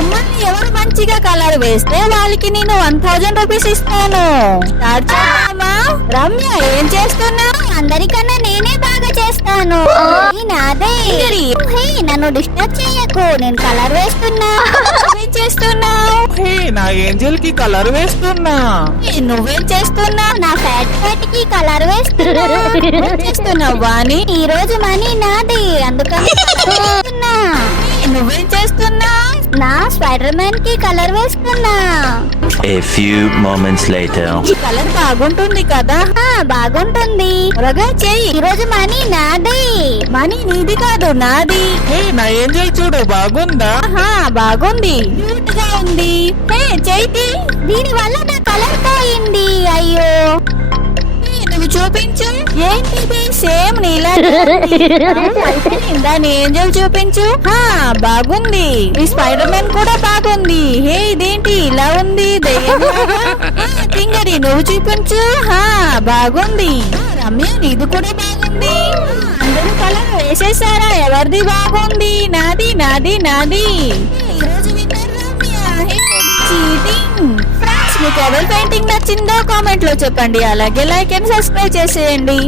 బొమ్మల్ని ఎవరు మంచిగా కలర్ వేస్తే వాళ్ళకి నేను 1000 రూపీస్ ఇస్తాను. స్టార్ట్ చేద్దామా? రమ్య ఏం చేస్తున్నావు? అందరికన్నా నేనే బాగా చేస్తాను. నాదే. హే, నన్ను డిస్టర్బ్ చేయకు, నేను కలర్ వేస్తున్నా. నువ్వేం చేస్తున్నావు? హే, నా ఏంజల్ కి కలర్ వేస్తున్నా. నువ్వేం చేస్తున్నావు? నా ఫ్యాట్ కి కలర్ వేస్తున్నా. చేస్తున్నావు వాణి? ఈ రోజు మనీ నాది, అందుకని colour వేస్తున్నా. నువ్వేం చేస్తున్నావు? నా స్పైడర్ మ్యాన్ కి కలర్ వేస్తున్నా. A few moments later. ఈ కలర్ బాగుంటుంది కదా? బాగుంటుంది. త్వరగా చెయ్యి. ఈ రోజు మనీ నాది. మనీ నీది కాదు, నాది. హే, నా ఏంజల్ చూడు బాగుందా? ఆహా, బాగుంది, క్యూట్ గా ఉంది. హే, చేతి దీని వల్ల నా కలర్ పోయింది. అయ్యో, నువ్వు చూపించు. ఏంటిది? సేమ్ నీలా దాని ఏంజల్ చూపించు. బాగుంది. ఈ స్పైడర్ మ్యాన్ కూడా బాగుంది. హే, ఇదేంటి ఇలా ఉంది? తింగరి నువ్వు చూపించు. బాగుంది. రమ్య నీది కూడా బాగుంది. అందరూ కలర్ వేసేసారా? ఎవరిది బాగుంది? నాది నాది నాది. ఈరోజు విన్నర్ రమ్య. చీటింగ్. మీకు ఎవరి పెయింటింగ్ నచ్చిందో కామెంట్ లో చెప్పండి. అలాగే లైక్ అండ్ సబ్స్క్రైబ్ చేసేయండి.